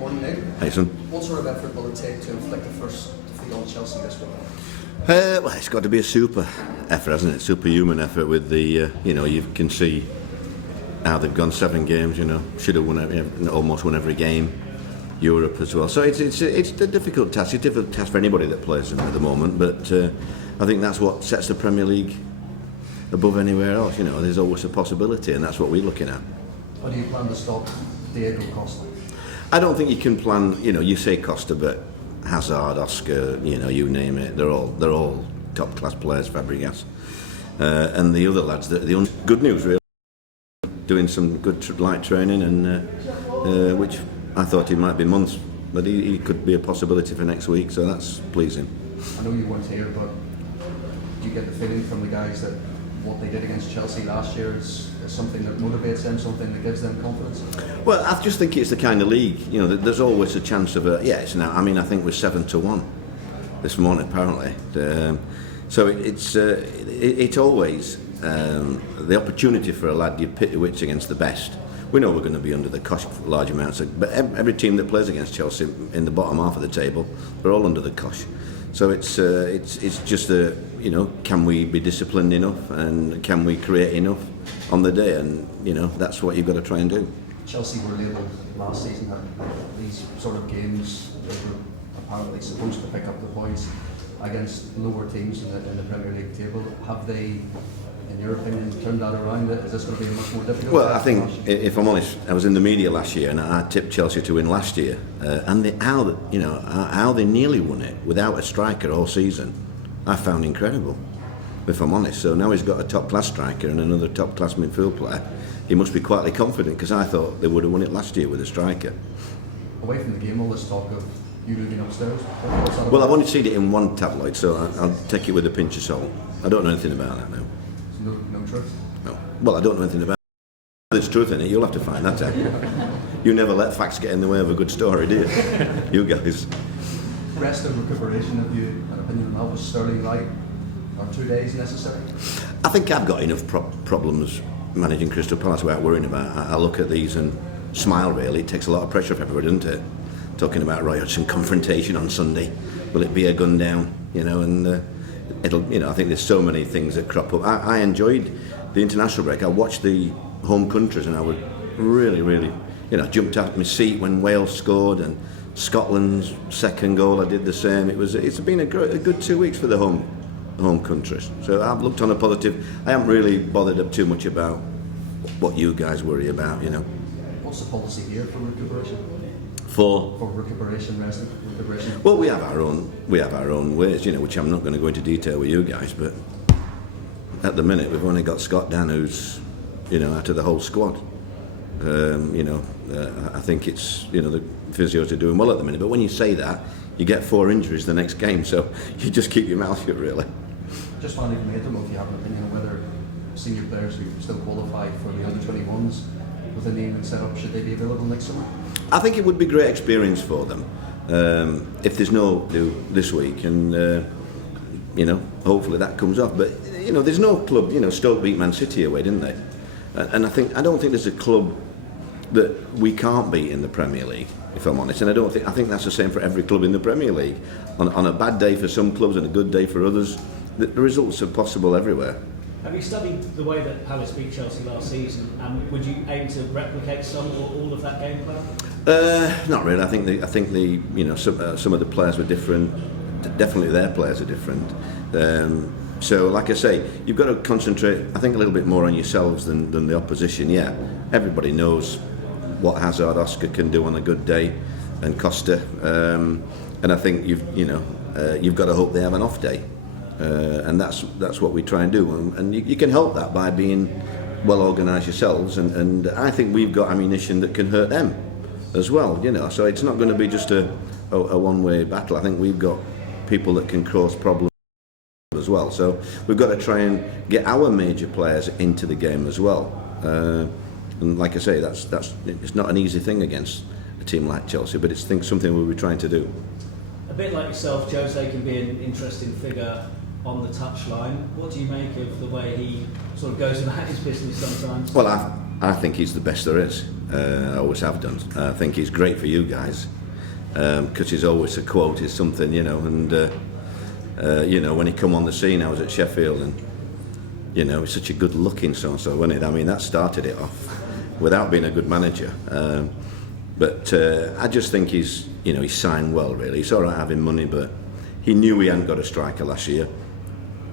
Morning, Nick. Hey, son. What sort of effort will it take to inflict the first defeat on Chelsea this week? Well, it's got to be a super effort, hasn't it? Superhuman effort with the, you can see how they've gone 7 games, should have won, almost won every game. Europe as well. So it's a difficult task. It's a difficult task for anybody that plays them at the moment, but I think that's what sets the Premier League above anywhere else. There's always a possibility, and that's what we're looking at. How do you plan to stop Diego Costa? I don't think you can plan. You say Costa, but Hazard, Oscar, you name it. They're all top class players. Fabregas, and the other lads. The good news really, doing some good light training, and which I thought he might be months, but he could be a possibility for next week. So that's pleasing. I know you weren't here, but do you get the feeling from the guys that what they did against Chelsea last year is something that motivates them, something that gives them confidence? Well, I just think it's the kind of league, there's always a chance of it's now. I mean, I think we're 7-1 this morning apparently. So it's always the opportunity for a lad. You pit your wits against the best. We know we're going to be under the cosh for large amounts, but every team that plays against Chelsea in the bottom half of the table, they're all under the cosh. So it's just can we be disciplined enough, and can we create enough on the day, and that's what you've got to try and do. Chelsea were labelled last season that these sort of games they were apparently supposed to pick up the points against lower teams in the Premier League table. Have they, in your opinion, turned that around? Is this going to be a much more difficult? Well, I think, if I'm honest, I was in the media last year and I tipped Chelsea to win last year, and how they nearly won it without a striker all season, I found incredible, if I'm honest. So now he's got a top-class striker and another top-class midfield player. He must be quietly confident, because I thought they would have won it last year with a striker. Away from the game, all this talk of you moving upstairs. Well, I've only seen it in one tabloid, so I'll take it with a pinch of salt. I don't know anything about that now. No truth? No. Well, I don't know anything about it. There's truth in it. You'll have to find that out. You never let facts get in the way of a good story, do you? You guys. Rest and recuperation, have you an opinion on that? Was Sterling right? Are 2 days necessary? I think I've got enough problems managing Crystal Palace without worrying about it. I look at these and smile, really. It takes a lot of pressure off everybody, doesn't it? Talking about Roy Hodgson confrontation on Sunday. Will it be a gun down? And it'll. I think there's so many things that crop up. I enjoyed the international break. I watched the home countries, and I would really, jumped out of my seat when Wales scored, and Scotland's second goal. I did the same. It's been a good 2 weeks for the home countries. So I've looked on a positive. I haven't really bothered up too much about what you guys worry about. What's the policy here for recuperation? For recuperation, rest and recuperation. Well, we have our own ways, which I'm not going to go into detail with you guys. But at the minute, we've only got Scott Dan, who's out of the whole squad. I think it's the physios are doing well at the minute. But when you say that, you get 4 injuries the next game, so you just keep your mouth shut, really. Just finally, from Adam, if you have an opinion on whether senior players who still qualify for the under-21s with a name and setup, should they be available next summer? I think it would be a great experience for them if there's no do this week, and hopefully that comes off. But there's no club. Stoke beat Man City away, didn't they? And I don't think there's a club that we can't beat in the Premier League, if I'm honest. And I think that's the same for every club in the Premier League. On a bad day for some clubs and a good day for others, the results are possible everywhere. Have you studied the way that Palace beat Chelsea last season, and would you aim to replicate some or all of that game plan? Not really. I think some of the players were different. Definitely, their players are different. So, like I say, you've got to concentrate, I think, a little bit more on yourselves than the opposition. Yeah, everybody knows what Hazard, Oscar can do on a good day, and Costa. And I think you've got to hope they have an off day. And that's what we try and do, and you can help that by being well organised yourselves, and I think we've got ammunition that can hurt them as well, so it's not going to be just a one-way battle. I think we've got people that can cause problems as well, so we've got to try and get our major players into the game as well, and like I say, that's it's not an easy thing against a team like Chelsea, but it's something we'll be trying to do. A bit like yourself, Jose can be an interesting figure on the touchline. What do you make of the way he sort of goes about his business sometimes? Well, I think he's the best there is. I always have done. I think he's great for you guys because he's always a quote is something, you know. And you know, when he come on the scene, I was at Sheffield, and you know, he's such a good-looking so-and-so, wasn't it? I mean, that started it off without being a good manager. But I just think he's signed well, really. He's all right having money, but he knew he hadn't got a striker last year.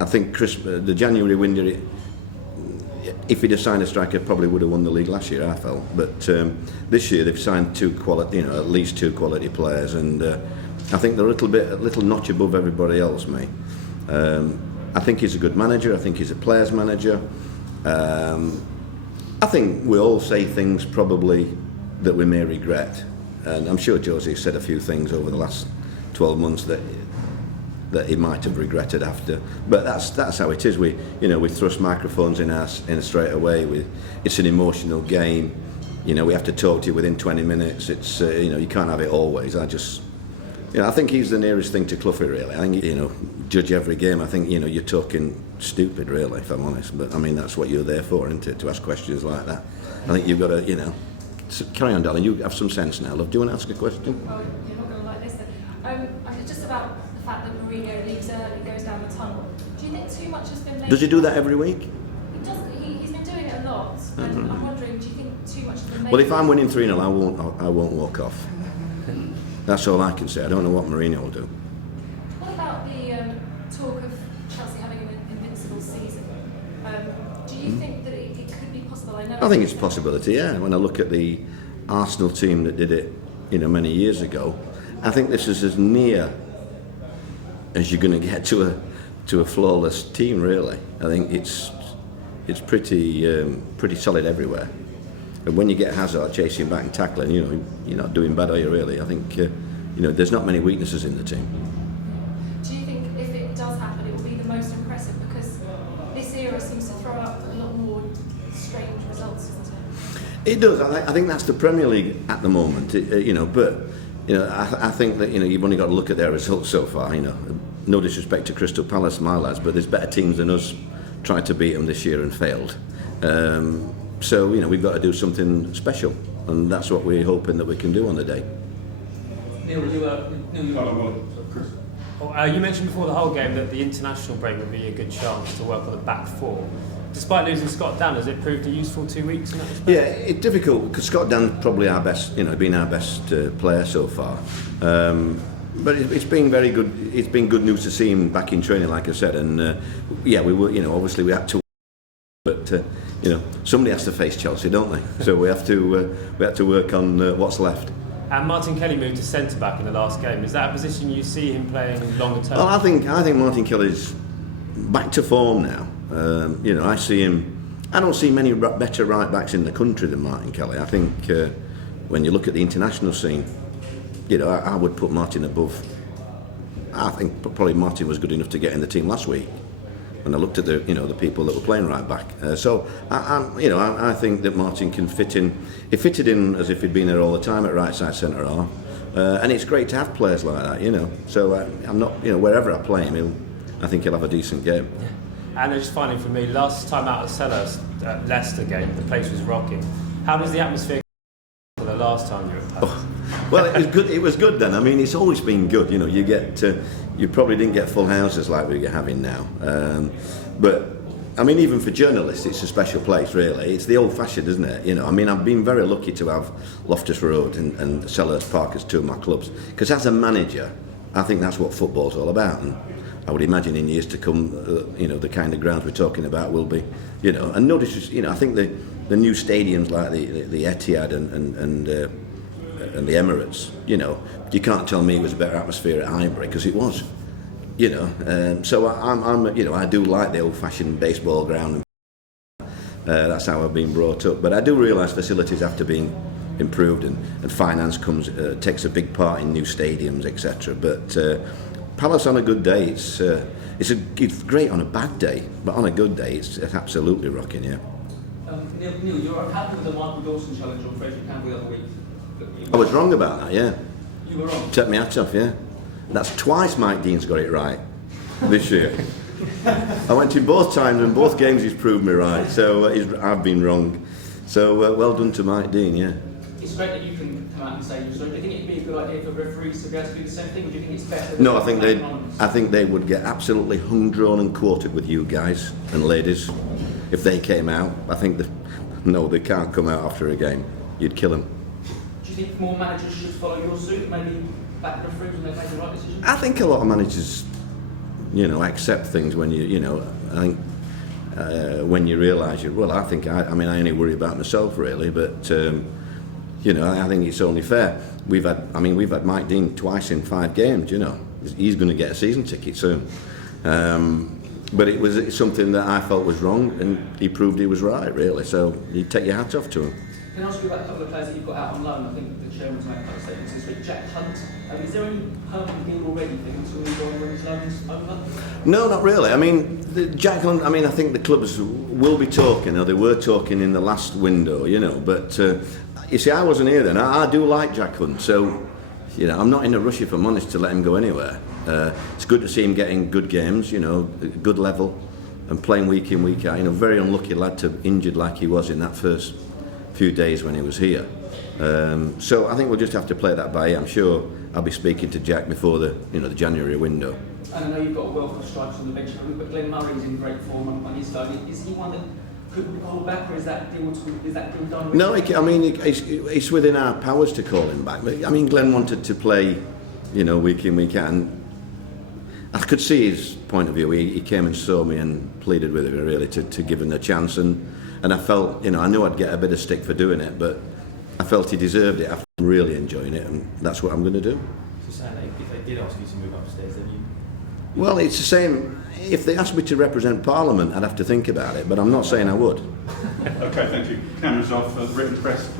I think the January window, if he'd have signed a striker, probably would have won the league last year, I felt. But this year they've signed at least two quality players, and I think they're a little notch above everybody else, mate. I think he's a good manager. I think he's a players manager. I think we all say things probably that we may regret, and I'm sure Josie said a few things over the last 12 months that he might have regretted after. But that's how it is. We thrust microphones in straight away. It's an emotional game. You know, we have to talk to you within 20 minutes. It's you can't have it always. I think he's the nearest thing to Cloughie, really. I think judge every game. I think you're talking stupid, really, if I'm honest. But I mean, that's what you're there for, isn't it? To ask questions like that. I think you've got to carry on, darling. You have some sense now, love. Do you want to ask a question? Oh, you're not going to like this then. Just about the fact that Mourinho leaves early, goes down the tunnel. Do you think too much has been made? Does he do that every week? He does. He's been doing it a lot. And I'm wondering, do you think too much has been made? Well, if I'm winning 3-0, I won't walk off. That's all I can say. I don't know what Mourinho will do. What about the talk of Chelsea having an invincible season? Do you think that it could be possible? I think it's a possibility, yeah. When I look at the Arsenal team that did it, many years ago, I think this is as near as you're going to get to a flawless team, really. I think it's pretty solid everywhere. And when you get Hazard chasing back and tackling, you're not doing bad, are you, really? I think there's not many weaknesses in the team. Do you think if it does happen, it will be the most impressive? Because this era seems to throw up a lot more strange results, doesn't it? It does. I think that's the Premier League at the moment. But I think that you've only got to look at their results so far. No disrespect to Crystal Palace, my lads, but there's better teams than us tried to beat them this year and failed. So we've got to do something special, and that's what we're hoping that we can do on the day. Neil, You mentioned before the whole game that the international break would be a good chance to work on the back four. Despite losing Scott Dann, has it proved a useful 2 weeks in that respect? Yeah, it's difficult because Scott Dann's probably our best, been our best player so far. But it's been very good. It's been good news to see him back in training, like I said. And we were, obviously we had to. But somebody has to face Chelsea, don't they? So we have to work on what's left. And Martin Kelly moved to centre back in the last game. Is that a position you see him playing longer term? Well, I think Martin Kelly's back to form now. I see him. I don't see many better right backs in the country than Martin Kelly. I think when you look at the international scene, I would put Martin above. I think probably Martin was good enough to get in the team last week. When I looked at the people that were playing right back, so I think that Martin can fit in. He fitted in as if he'd been there all the time at right side centre half, and it's great to have players like that, So I'm not, wherever I play him, I think he'll have a decent game. And just finally for me, last time out at Sellers at Leicester game, the place was rocking. How does the atmosphere for the last time you were at Palace? Well, it was good. It was good then. I mean, it's always been good. You probably didn't get full houses like we're having now. But I mean, even for journalists, it's a special place, really. It's the old-fashioned, isn't it? I mean, I've been very lucky to have Loftus Road and Selhurst Park as two of my clubs. Because as a manager, I think that's what football's all about. And I would imagine in years to come, the kind of grounds we're talking about will be, And notice, I think the new stadiums like the Etihad and the Emirates, you can't tell me it was a better atmosphere at Highbury because it was, So I do like the old-fashioned baseball ground. That's how I've been brought up. But I do realise facilities have to be improved, and finance takes a big part in new stadiums, etc. But Palace on a good day, it's great on a bad day, but on a good day, it's absolutely rocking, yeah. Neil, you're happy with the Michael Dawson challenge on Frederick Campbell the other week? I was wrong about that, yeah. You were wrong? Take my hat off, yeah. That's twice Mike Dean's got it right this year. I went to both times, and both games he's proved me right, so I've been wrong. So well done to Mike Dean, yeah. it's great that you can come out and say you're sorry. Do you think it'd be a good idea for referees to be able to do the same thing, or do you think it's better? No, I think they would get absolutely hung, drawn, and quartered with you guys and ladies if they came out. I think no, they can't come out after a game. You'd kill them. Do you think more managers should follow your suit, maybe back referees when they make the right decision? I think a lot of managers, accept things when I think when you realise I think I only worry about myself really, but I think it's only fair. We've had Mike Dean twice in 5 games. He's going to get a season ticket soon. But it was something that I felt was wrong, and he proved he was right, really. So you take your hat off to him. Can I ask you about a couple of players that you've got out on loan? I think the chairman's made a couple of statements this week. Jack Hunt, is there any permanent deal already for him to move on when his loan's over? No, not really. Jack Hunt, I think the clubs will be talking, or they were talking in the last window, but you see, I wasn't here then. I do like Jack Hunt, so I'm not in a rush, if I'm honest, to let him go anywhere. It's good to see him getting good games, good level, and playing week in, week out. Very unlucky lad to injured like he was in that first few days when he was here. So I think we'll just have to play that by ear. I'm sure I'll be speaking to Jack before the January window. And I know you've got a wealth of strikers on the bench, but Glenn Murray's in great form on his loan. Is he one that could call back, or is that deal done with? No, it's within our powers to call him back. But Glenn wanted to play, week in, week out. And I could see his point of view. He came and saw me and pleaded with me really to give him a chance, and I felt, I knew I'd get a bit of stick for doing it, but I felt he deserved it. I'm really enjoying it, and that's what I'm going to do. So saying that if they did ask you to move upstairs, then you... Well, it's the same. If they asked me to represent Parliament, I'd have to think about it, but I'm not saying I would. Okay, thank you. Cameras off. Written press.